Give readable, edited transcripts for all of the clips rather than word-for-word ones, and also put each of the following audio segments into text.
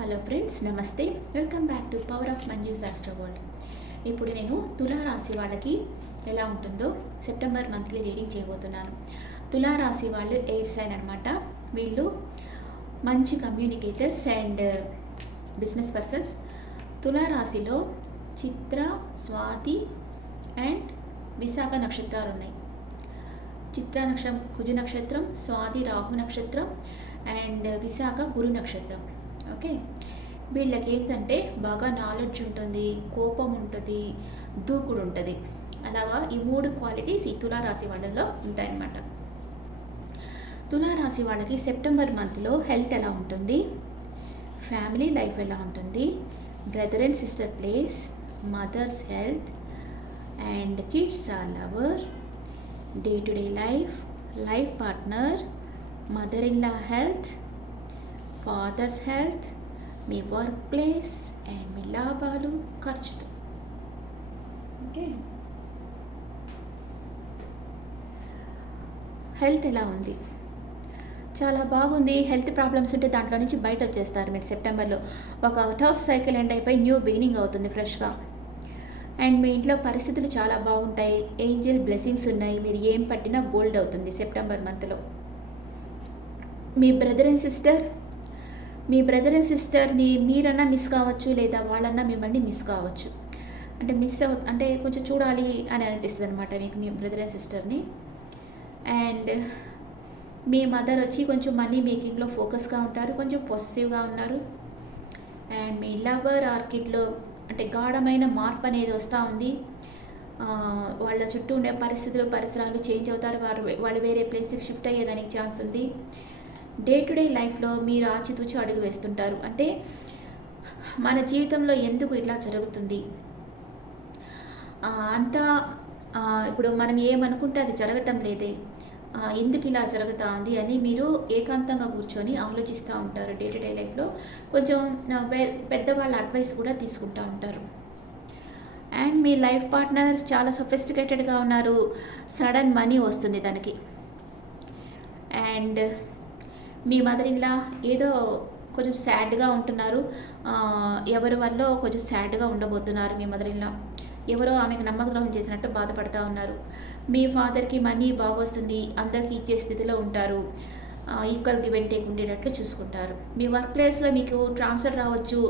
Hello friends, నమస్తే. Welcome back to power of Manju's astro world. ఇప్పుడు నేను తులారాశి వాళ్ళకి ఎలా ఉంటుందో సెప్టెంబర్ మంత్లీ రీడింగ్ చేయబోతున్నాను. తులారాశి వాళ్ళు ఎయిర్ సైన్ అనమాట. వీళ్ళు మంచి కమ్యూనికేటర్స్ అండ్ బిజినెస్ పర్సన్స్. తులారాశిలో చిత్ర, స్వాతి అండ్ విశాఖ నక్షత్రాలు ఉన్నాయి. చిత్ర నక్షత్రం కుజ నక్షత్రం, స్వాతి రాహు నక్షత్రం అండ్ విశాఖ గురు నక్షత్రం. ఓకే, వీళ్ళకి ఏంటంటే బాగా నాలెడ్జ్ ఉంటుంది, కోపం ఉంటుంది, దూకుడు ఉంటుంది. అలాగా ఈ 3 క్వాలిటీస్ ఈ తులారాశి వాళ్ళలో ఉంటాయన్నమాట. తులారాశి వాళ్ళకి సెప్టెంబర్ మంత్లో హెల్త్ ఎలా ఉంటుంది, ఫ్యామిలీ లైఫ్ ఎలా ఉంటుంది, brother and sister place, mother's health and kids or lover, day to day life, life partner, mother in law health, father's health, మీ వర్క్ ప్లేస్ అండ్ మీ లాభాలు, ఖర్చులు. ఓకే, హెల్త్ ఎలా ఉంది? చాలా బాగుంది. హెల్త్ ప్రాబ్లమ్స్ ఉంటే దాంట్లో నుంచి బయట వచ్చేస్తారు మీరు సెప్టెంబర్లో. ఒక టఫ్ సైకిల్ ఎండ్ అయిపోయి న్యూ బిగినింగ్ అవుతుంది ఫ్రెష్గా. అండ్ మీ ఇంట్లో పరిస్థితులు చాలా బాగుంటాయి. ఏంజల్ బ్లెస్సింగ్స్ ఉన్నాయి. మీరు ఏం పట్టినా గోల్డ్ అవుతుంది సెప్టెంబర్ మంత్లో. మీ బ్రదర్ అండ్ సిస్టర్ని మీరన్నా మిస్ కావచ్చు, లేదా వాళ్ళన్నా మిమ్మల్ని మిస్ కావచ్చు. అంటే కొంచెం చూడాలి అని అనిపిస్తుంది అనమాట మీకు మీ బ్రదర్ అండ్ సిస్టర్ని. అండ్ మీ మదర్ వచ్చి కొంచెం మనీ మేకింగ్లో ఫోకస్గా ఉంటారు, కొంచెం పాజిటివ్గా ఉన్నారు. అండ్ మీ లవర్ ఆర్కిడ్లో అంటే గాఢమైన మార్పు అనేది వస్తూ ఉంది. వాళ్ళ చుట్టూ ఉండే పరిసరాలు చేంజ్ అవుతారు. వాళ్ళు వేరే ప్లేస్కి షిఫ్ట్ అయ్యేదానికి ఛాన్స్ ఉంది. డే టు డే లైఫ్లో మీరు ఆచితూచి అడుగు వేస్తుంటారు. అంటే మన జీవితంలో ఎందుకు ఇట్లా జరుగుతుంది అంతా ఇప్పుడు మనం ఏమనుకుంటే అది జరగటం లేదే, ఎందుకు ఇలా జరుగుతూ ఉంది అని మీరు ఏకాంతంగా కూర్చొని ఆలోచిస్తూ ఉంటారు. డే టు డే లైఫ్లో కొంచెం పెద్దవాళ్ళ అడ్వైస్ కూడా తీసుకుంటూ ఉంటారు. అండ్ మీ లైఫ్ పార్ట్నర్ చాలా సొఫిస్టికేటెడ్గా ఉన్నారు. సడన్ మనీ వస్తుంది తనకి. అండ్ మీ మదర్ ఇన్లా ఏదో కొంచెం సాడ్గా ఉంటున్నారు. ఎవరి వల్ల కొంచెం సాడ్గా ఉండబోతున్నారు. మీ మదర్ ఇన్లా ఎవరో ఆమెకు నమ్మకద్రోహం చేసినట్టు బాధపడుతూ ఉన్నారు. మీ ఫాదర్కి మనీ బాగా వస్తుంది, అందరికీ ఇచ్చే స్థితిలో ఉంటారు. ఈక్వల్ గివ్ అండ్ టేక్ ఉండేటట్లు చూసుకుంటారు. మీ వర్క్ ప్లేస్లో మీకు ట్రాన్స్ఫర్ రావచ్చు,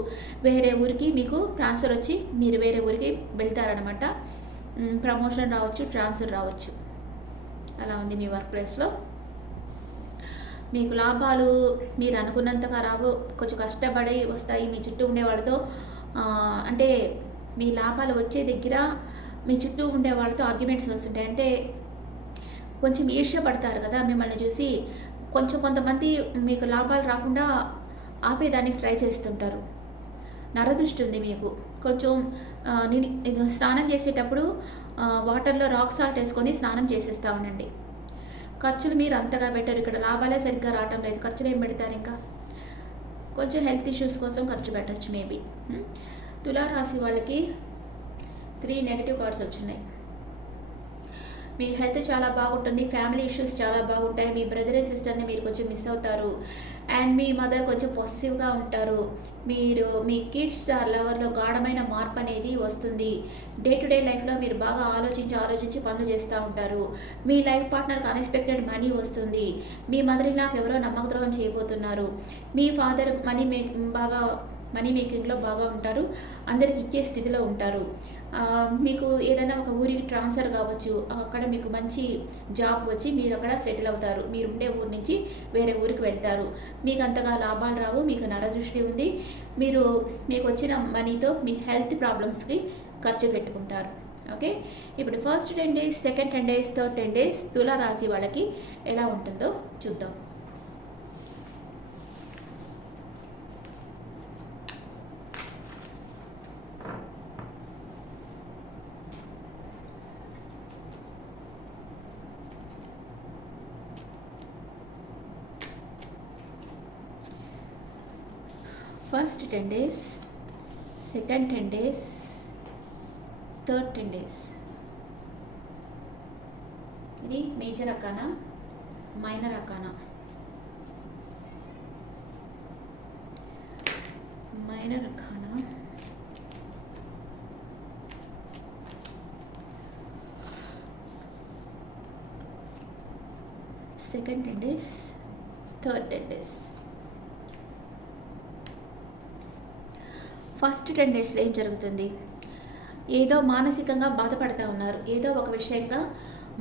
వేరే ఊరికి మీకు ట్రాన్స్ఫర్ వచ్చి మీరు వేరే ఊరికి వెళ్తారనమాట. ప్రమోషన్ రావచ్చు, ట్రాన్స్ఫర్ రావచ్చు. అలా ఉంది మీ వర్క్ ప్లేస్లో. మీకు లాభాలు మీరు అనుకున్నంతగా రావు, కొంచెం కష్టపడి వస్తాయి. మీ చుట్టూ ఉండేవాళ్ళతో అంటే మీ లాభాలు వచ్చే దగ్గర మీ చుట్టూ ఉండే వాళ్ళతో ఆర్గ్యుమెంట్స్ వస్తుంటాయి. అంటే కొంచెం ఈర్ష్యపడతారు కదా మిమ్మల్ని చూసి. కొంతమంది మీకు లాభాలు రాకుండా ఆపేదానికి ట్రై చేస్తుంటారు. నరదృష్టి ఉంది మీకు. కొంచెం స్నానం చేసేటప్పుడు వాటర్లో రాక్ సాల్ట్ వేసుకొని స్నానం చేసేస్తూ ఉండండి. ఖర్చులు మీరు అంతగా పెట్టారు. ఇక్కడ లాభాలే సరిగ్గా రావటం లేదు, ఖర్చులు ఏం పెడతారు? ఇంకా కొంచెం హెల్త్ ఇష్యూస్ కోసం ఖర్చు పెట్టచ్చు మేబీ. తులారాశి వాళ్ళకి 3 నెగిటివ్ కార్డ్స్ వచ్చినాయి. మీ హెల్త్ చాలా బాగుంటుంది, ఫ్యామిలీ ఇష్యూస్ చాలా బాగుంటాయి. మీ బ్రదర్ అండ్ సిస్టర్ని మీరు కొంచెం మిస్ అవుతారు. అండ్ మీ మదర్ కొంచెం పాజిటివ్గా ఉంటారు. మీ కిడ్స్ లవర్లో గాఢమైన మార్పు అనేది వస్తుంది. డే టు డే లైఫ్లో మీరు బాగా ఆలోచించి పనులు చేస్తూ ఉంటారు. మీ లైఫ్ పార్ట్నర్కి అన్ఎక్స్పెక్టెడ్ మనీ వస్తుంది. మీ మదర్ ఇన్లాకి ఎవరో నమ్మకద్రోహం చేయబోతున్నారు. మీ ఫాదర్ మనీ మేకింగ్లో బాగా ఉంటారు, అందరికి ఇచ్చే స్థితిలో ఉంటారు. మీకు ఏదైనా ఒక ఊరికి ట్రాన్స్ఫర్ కావచ్చు, అక్కడ మీకు మంచి జాబ్ వచ్చి మీరు అక్కడ సెటిల్ అవుతారు. మీరు ఉండే ఊరి నుంచి వేరే ఊరికి వెళ్తారు. మీకు అంతగా లాభాలు రావు, మీకు నరదృష్టి ఉంది. మీకు వచ్చిన మనీతో మీ హెల్త్ ప్రాబ్లమ్స్కి ఖర్చు పెట్టుకుంటారు. ఓకే, ఇప్పుడు first 10 days, second 10 days, third 10 days తులారాశి వాళ్ళకి ఎలా ఉంటుందో చూద్దాం. First 10 days, second 10 days, third 10 days. ఇది major arcana, minor arcana. Minor arcana, second 10 days, third 10 days. First 10 daysలో ఏం జరుగుతుంది? ఏదో మానసికంగా బాధపడతా ఉన్నారు, ఏదో ఒక విషయంగా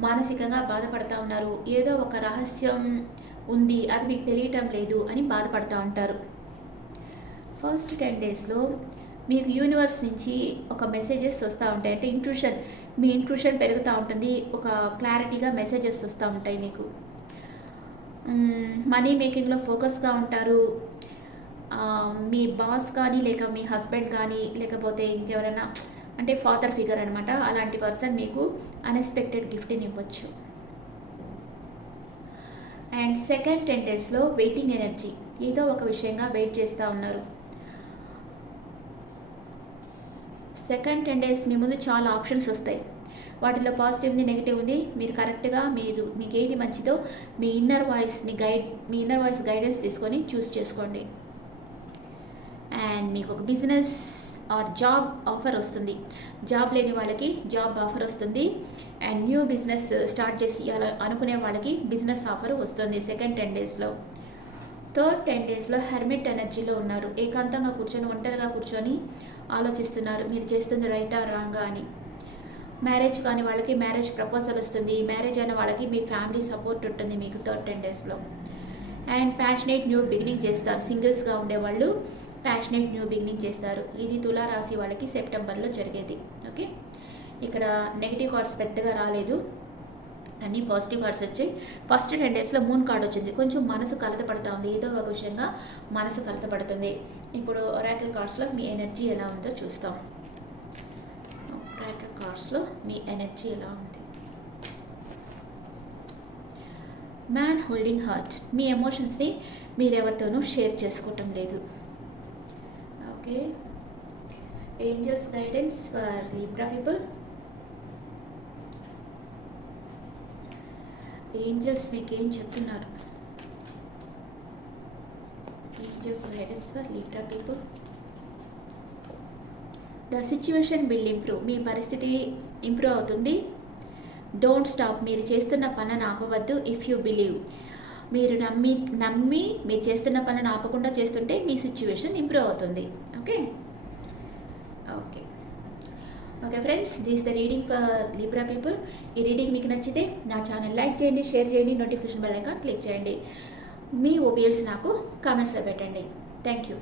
మానసికంగా బాధపడతా ఉన్నారు, ఏదో ఒక రహస్యం ఉంది అది మీకు తెలియటం లేదు అని బాధపడతా ఉంటారు. ఫస్ట్ 10 daysలో మీకు యూనివర్స్ నుంచి ఒక మెసేజెస్ వస్తూ ఉంటాయి. అంటే మీ ఇంట్యూషన్ పెరుగుతూ ఉంటుంది, ఒక క్లారిటీగా మెసేజెస్ వస్తూ ఉంటాయి మీకు. మనీ మేకింగ్లో ఫోకస్గా ఉంటారు. మీ బాస్ కానీ లేక మీ హస్బెండ్ కానీ లేకపోతే ఇంకెవరైనా అంటే ఫాదర్ ఫిగర్ అనమాట, అలాంటి పర్సన్ మీకు అన్ఎక్స్పెక్టెడ్ గిఫ్ట్ని ఇవ్వచ్చు. అండ్ సెకండ్ 10 daysలో వెయిటింగ్ ఎనర్జీ, ఏదో ఒక విషయంగా వెయిట్ చేస్తూ ఉన్నారు. సెకండ్ 10 days మీ ముందు చాలా ఆప్షన్స్ వస్తాయి, వాటిలో పాజిటివ్ ఉంది, నెగిటివ్ ఉంది. మీరు కరెక్ట్గా మీకు ఏది మంచిదో మీ ఇన్నర్ వాయిస్ గైడెన్స్ తీసుకొని చూస్ చేసుకోండి. అండ్ మీకు ఒక బిజినెస్ ఆర్ జాబ్ ఆఫర్ వస్తుంది, జాబ్ లేని వాళ్ళకి జాబ్ ఆఫర్ వస్తుంది. అండ్ న్యూ బిజినెస్ స్టార్ట్ చేసి అనుకునే వాళ్ళకి బిజినెస్ ఆఫర్ వస్తుంది సెకండ్ 10 daysలో. థర్డ్ 10 daysలో హెర్మిట్ ఎనర్జీలో ఉన్నారు, ఏకాంతంగా కూర్చొని ఒంటరిగా కూర్చొని ఆలోచిస్తున్నారు మీరు చేస్తుంది రైటా రాంగా అని. మ్యారేజ్ కాని వాళ్ళకి మ్యారేజ్ ప్రపోజల్ వస్తుంది, మ్యారేజ్ అయిన వాళ్ళకి మీ ఫ్యామిలీ సపోర్ట్ ఉంటుంది మీకు థర్డ్ 10 daysలో. అండ్ ప్యాషనేట్ న్యూ బిగినింగ్ చేస్తారు, సింగిల్స్గా ఉండేవాళ్ళు ప్యాషనేట్ న్యూ బిగినింగ్ చేస్తారు. ఇది తులారాశి వాళ్ళకి సెప్టెంబర్లో జరిగేది. ఓకే, ఇక్కడ నెగిటివ్ కార్డ్స్ పెద్దగా రాలేదు, అన్నీ పాజిటివ్ కార్డ్స్ వచ్చాయి. ఫస్ట్ 10 daysలో మూన్ కార్డ్ వచ్చింది, కొంచెం మనసు కలతపడుతూ ఉంది, ఏదో ఒక విషయంగా మనసు కలతపడుతుంది. ఇప్పుడు ఒరాకిల్ కార్డ్స్లో మీ ఎనర్జీ ఎలా ఉందో చూస్తాం. ఒరాకిల్ కార్డ్స్లో మీ ఎనర్జీ ఎలా ఉంది? మ్యాన్ హోల్డింగ్ హార్ట్, మీ ఎమోషన్స్ని మీరెవరితోనూ షేర్ చేసుకోవటం లేదు. Okay, angels guidance for Libra people. Angels మీకు ఏం చెప్తున్నారు? Angels guidance for Libra people. The situation will improve, మీ పరిస్థితి ఇంప్రూవ్ అవుతుంది. డోంట్ స్టాప్, మీరు చేస్తున్న పనిని ఆపవద్దు. ఇఫ్ యూ బిలీవ్, మీరు నమ్మి మీరు చేస్తున్న పనిని ఆపకుండా చేస్తుంటే మీ సిచ్యువేషన్ ఇంప్రూవ్ అవుతుంది. Okay okay okay friends, this the reading for Libra people. ఈ రీడింగ్ మీకు నచ్చితే నా ఛానల్ లైక్ చేయండి, షేర్ చేయండి, నోటిఫికేషన్ బెల్ ఐకాన్ క్లిక్ చేయండి. మీ ఒపీనియన్స్ నాకు కామెంట్స్లో పెట్టండి. Thank you.